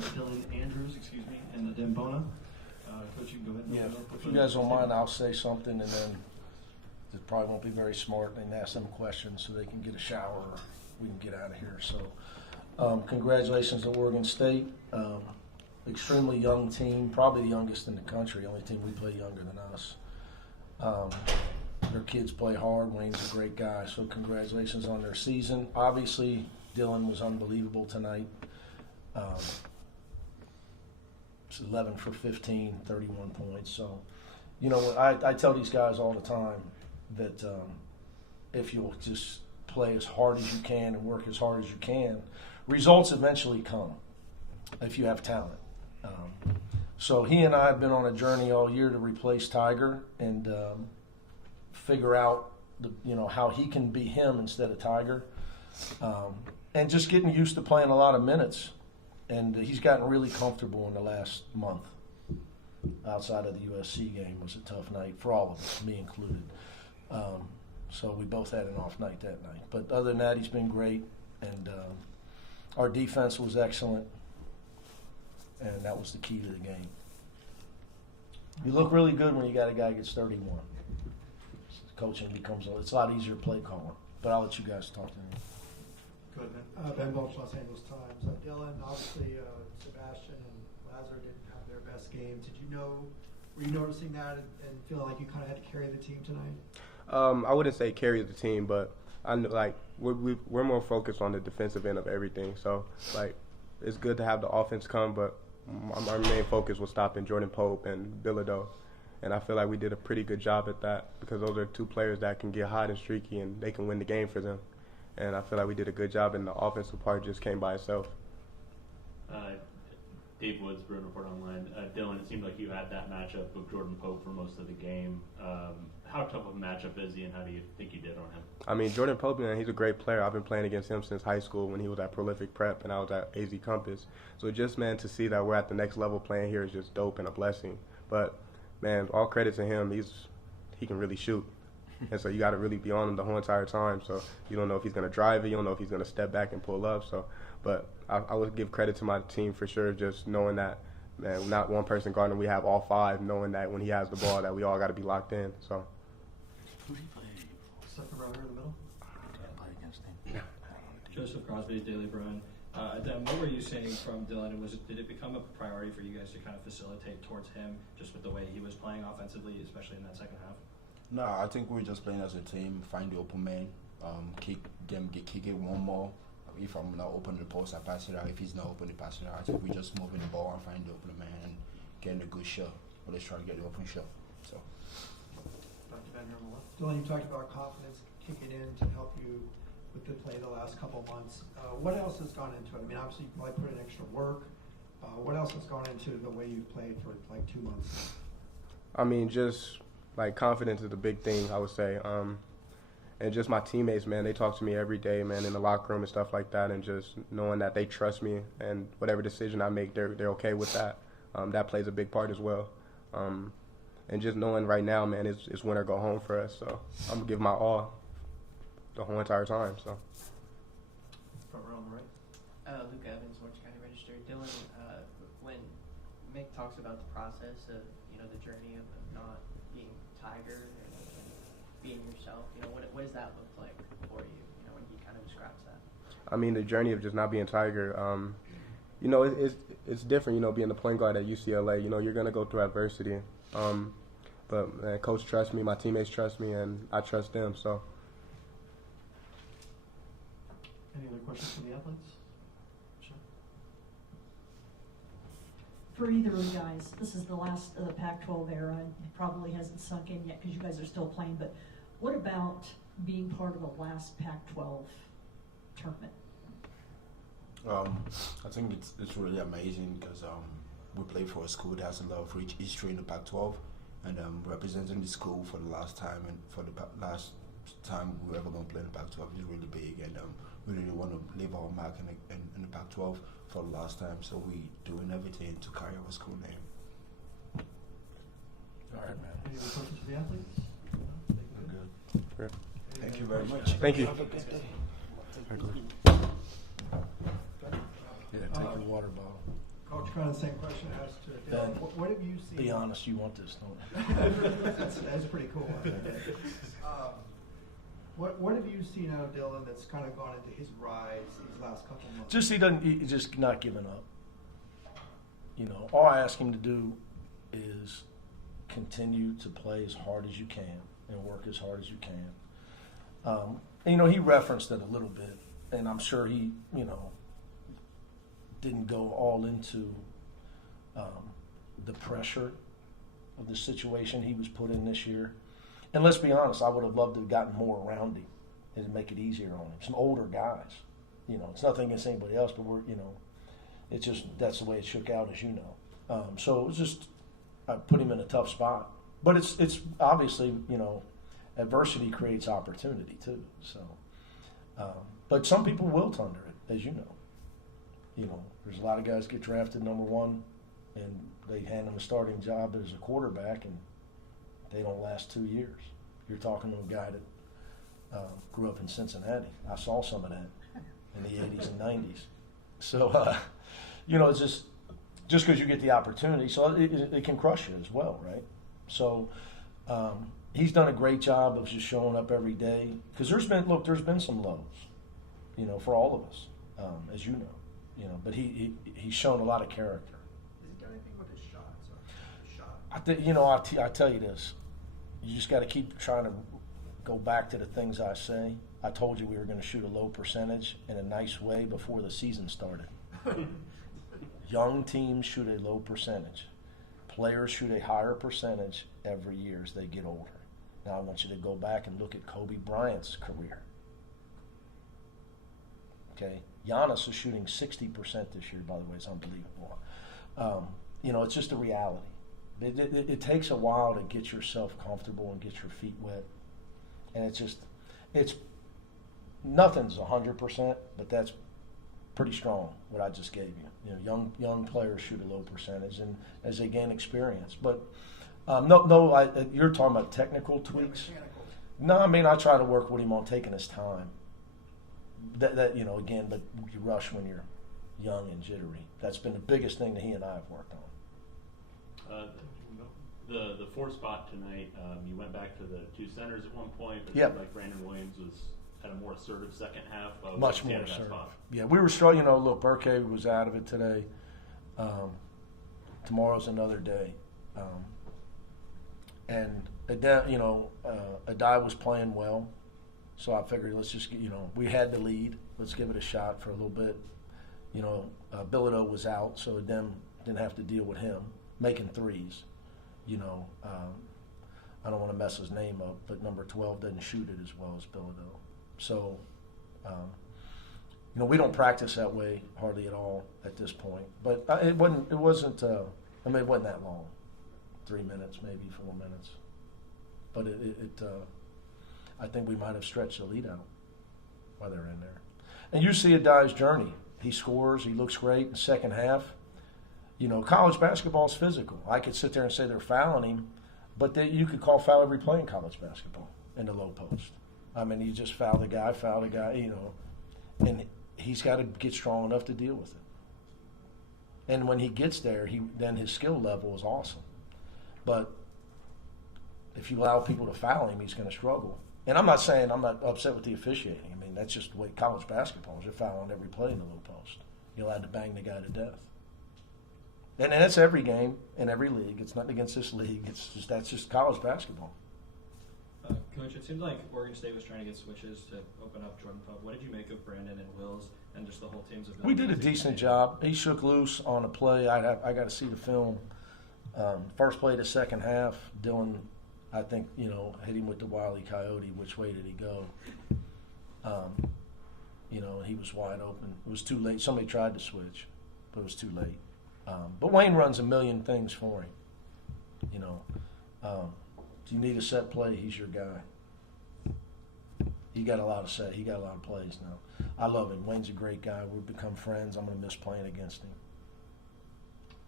Dylan Andrews, and Adem Bona. Coach, you can go ahead and if you guys don't mind, I'll say something, and then it probably won't be very smart, and ask them questions so they can get a shower or we can get out of here. So congratulations to Oregon State. Extremely young team, probably the youngest in the country, only team we play younger than us. Their kids play hard. Wayne's a great guy, so congratulations on their season. Obviously, Dylan was unbelievable tonight. It's 11 for 15, 31 points. So, I tell these guys all the time that if you'll just play as hard as you can and work as hard as you can, results eventually come if you have talent. So he and I have been on a journey all year to replace Tiger and figure out how he can be him instead of Tiger, and just getting used to playing a lot of minutes. And he's gotten really comfortable in the last month. Outside of the USC game was a tough night for all of us, me included. So we both had an off night that night. But other than that, he's been great, and our defense was excellent. And that was the key to the game. You look really good when you got a guy who gets 31. Coaching becomes it's a lot easier to play calling. But I'll let you guys talk to him. Go ahead, man. Ben Bulch, Los Angeles Times. Dylan, obviously Sebastian and Lazar didn't have their best games. Were you noticing that and feeling like you kind of had to carry the team tonight? I wouldn't say carry the team, but we're more focused on the defensive end of everything. So it's good to have the offense come, but our main focus was stopping Jordan Pope and Bilodeau. And I feel like we did a pretty good job at that because those are two players that can get hot and streaky and they can win the game for them. And I feel like we did a good job, and the offensive part just came by itself. Dave Woods, Bruin Report Online. Dylan, it seemed like you had that matchup with Jordan Pope for most of the game. How tough of a matchup is he, and how do you think you did on him? I mean, Jordan Pope, man, he's a great player. I've been playing against him since high school when he was at Prolific Prep and I was at AZ Compass. So just, man, to see that we're at the next level playing here is just dope and a blessing. But, man, all credit to him. He can really shoot. And so you got to really be on him the whole entire time. So you don't know if he's going to drive it. You don't know if he's going to step back and pull up. But I would give credit to my team for sure, just knowing that, man, not one person guarding. We have all five, knowing that when he has the ball that we all got to be locked in. So. Who do you play? Second row here in the middle? Play against him. Joseph Crosby, Daily Bruin. Adem, what were you saying from Dylan? Did it become a priority for you guys to kind of facilitate towards him just with the way he was playing offensively, especially in that second half? No, I think we're just playing as a team, find the open man, kick it one more. If I'm not open the post, I pass it out. If he's not open, I pass it out. I think we're just moving the ball and find the open man and getting a good shot. Let's try to get the open shot. So. Dr. Van here on the left. Dylan, you talked about confidence kicking in to help you with the play the last couple of months. What else has gone into it? I mean, obviously you probably put in extra work. What else has gone into the way you've played for 2 months? I mean, just confidence is the big thing, I would say. And just my teammates, man, they talk to me every day, man, in the locker room and stuff like that, and just knowing that they trust me and whatever decision I make, they're okay with that. That plays a big part as well. And just knowing right now, man, it's win or go home for us. So I'm going to give my all the whole entire time. So. Front row on the right. Luke Evans, Orange County Register. Dylan, when Mick talks about the process of, the journey of not being Tiger and being yourself, what does that look like for you, when he kind of describes that? I mean, the journey of just not being Tiger, it's different, being the point guard at UCLA. You're going to go through adversity. But, man, Coach trusts me, my teammates trust me, and I trust them, so. Any other questions from the athletes? Sure. For either of you guys, this is the last of the Pac-12 era, and it probably hasn't sunk in yet because you guys are still playing, but what about being part of the last Pac-12 tournament? I think it's really amazing because we play for a school that has a lot of rich history in the Pac-12, and representing the school for the last time and for the last time we're ever going to play in the Pac-12 is really big, and we really want to leave our mark in the Pac-12 for the last time, so we're doing everything to carry our school name. All right, man. Any other questions for the athletes? We're good. Good. Thank you very much. Thank you. Have a good day. Yeah, take your water bottle. Coach Cronin, same question asked to Ben, Dylan. What have you seen? Be honest, you want this, don't you? that's a pretty cool one. What have you seen out of Dylan that's kind of gone into his rise these last couple months? Just he's just not giving up. You know, all I ask him to do is continue to play as hard as you can and work as hard as you can. And, you know, he referenced it a little bit, and I'm sure he, you know, didn't go all into the pressure of the situation he was put in this year. And let's be honest, I would have loved to have gotten more around him and make it easier on him. Some older guys, you know, it's nothing against anybody else, but we're, you know, it's just that's the way it shook out, as you know. So it was just I put him in a tough spot, but it's obviously, you know, adversity creates opportunity too. So, but some people wilt under it, as you know. You know, there's a lot of guys get drafted number one, and they hand them a starting job as a quarterback, and they don't last 2 years. You're talking to a guy that grew up in Cincinnati. I saw some of that in the 80s and 90s. So, you know, it's just because you get the opportunity, so it can crush you as well, right? So he's done a great job of just showing up every day. Because there's been some lows, you know, for all of us, as you know. You know, but he's shown a lot of character. Has he done anything with his shots? I think, you know, I tell you this, you just got to keep trying to go back to the things I say. I told you we were going to shoot a low percentage in a nice way before the season started. Young teams shoot a low percentage. Players shoot a higher percentage every year as they get older. Now I want you to go back and look at Kobe Bryant's career. Okay, Giannis is shooting 60% this year, by the way. It's unbelievable. You know, it's just a reality. It takes a while to get yourself comfortable and get your feet wet. And it's nothing's 100%, but that's pretty strong, what I just gave you. You know, young players shoot a low percentage and as they gain experience. But you're talking about technical tweaks? Yeah, No, I mean, I try to work with him on taking his time. That you know, again, but you rush when you're young and jittery. That's been the biggest thing that he and I have worked on. The fourth spot tonight, you went back to the two centers at one point, but Yep. it seemed like Brandon Williams had a more assertive second half. Much more assertive. Yeah, we were struggling. You know, look, Burke was out of it today. Tomorrow's another day. And Adem, you know, Adem was playing well. So I figured let's just, you know, we had the lead. Let's give it a shot for a little bit. You know, Bilodeau was out, so Adem didn't have to deal with him making threes. You know, I don't want to mess his name up, but number 12 doesn't shoot it as well as Bilodeau. So, you know, we don't practice that way hardly at all at this point. But it wasn't. It wasn't that long. 3 minutes, maybe 4 minutes. But I think we might have stretched the lead out while they're in there. And you see Adai's journey. He scores. He looks great in the second half. You know, college basketball is physical. I could sit there and say they're fouling him, but you could call foul every play in college basketball in the low post. I mean, you just foul the guy, you know, and he's got to get strong enough to deal with it. And when he gets there, then his skill level is awesome. But if you allow people to foul him, he's going to struggle. And I'm not saying I'm not upset with the officiating. I mean, that's just the way college basketball is. You're fouling every play in the low post. You're allowed to bang the guy to death. And that's every game in every league. It's nothing against this league. That's just college basketball. Coach, it seemed like Oregon State was trying to get switches to open up Jordan Pope. What did you make of Brandon and Wills and just the whole team's ability? We did a decent job. He shook loose on a play. I got to see the film. First play of the second half, Dylan, I think, you know, hit him with the Wile E. Coyote. Which way did he go? You know, he was wide open. It was too late. Somebody tried to switch, but it was too late. But Wayne runs a million things for him. You know, if you need a set play, he's your guy. He got a lot of set. He got a lot of plays now. I love him. Wayne's a great guy. We've become friends. I'm going to miss playing against him.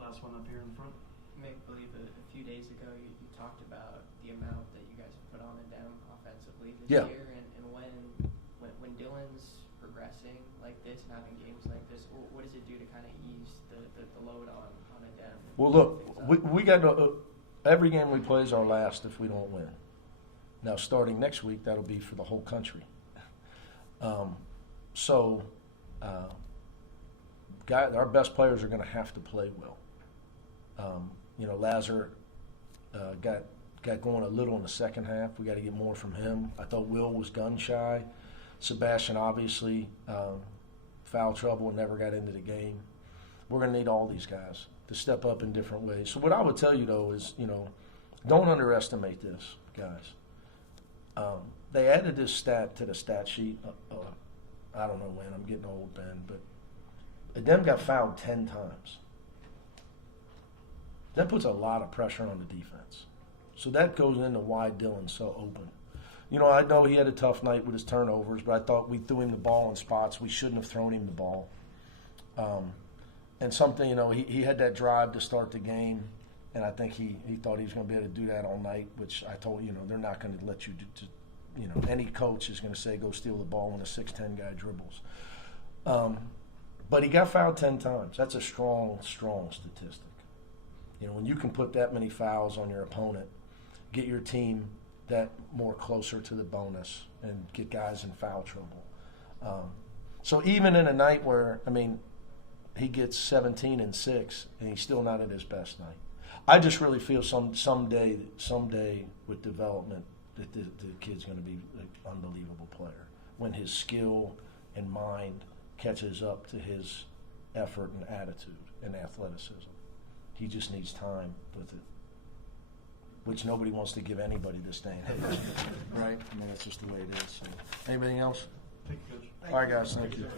Last one up here in front. Mick, I believe a few days ago you talked about the amount that you guys have put on Adem offensively this Yeah. year, and when Dylan's progressing progressing like this and having games like this? What does it do to kind of ease the load on Adem? Well, look, we got to, every game we play is our last if we don't win. Now, starting next week, that'll be for the whole country. Our best players are going to have to play well. Lazar got going a little in the second half. We got to get more from him. I thought Will was gun shy. Sebastian obviously foul trouble and never got into the game. We're going to need all these guys to step up in different ways. So what I would tell you though is, don't underestimate this, guys. They added this stat to the stat sheet. I don't know when. I'm getting old, Ben, but Adem got fouled 10 times. That puts a lot of pressure on the defense. So that goes into why Dylan's so open. I know he had a tough night with his turnovers, but I thought we threw him the ball in spots we shouldn't have thrown him the ball. And something, he had that drive to start the game, and I think he thought he was going to be able to do that all night, which I told they're not going to let you do. Any coach is going to say go steal the ball when a 6'10" guy dribbles. But he got fouled 10 times. That's a strong statistic. When you can put that many fouls on your opponent, get your team that more closer to the bonus and get guys in foul trouble. So even in a night where, he gets 17 and 6 and he's still not at his best night. I just really feel someday with development that the kid's going to be an unbelievable player when his skill and mind catches up to his effort and attitude and athleticism. He just needs time with it, which nobody wants to give anybody this day and age. Right? That's just the way it is. So. Anything else? Thank you, Coach. All right, guys. Thank you.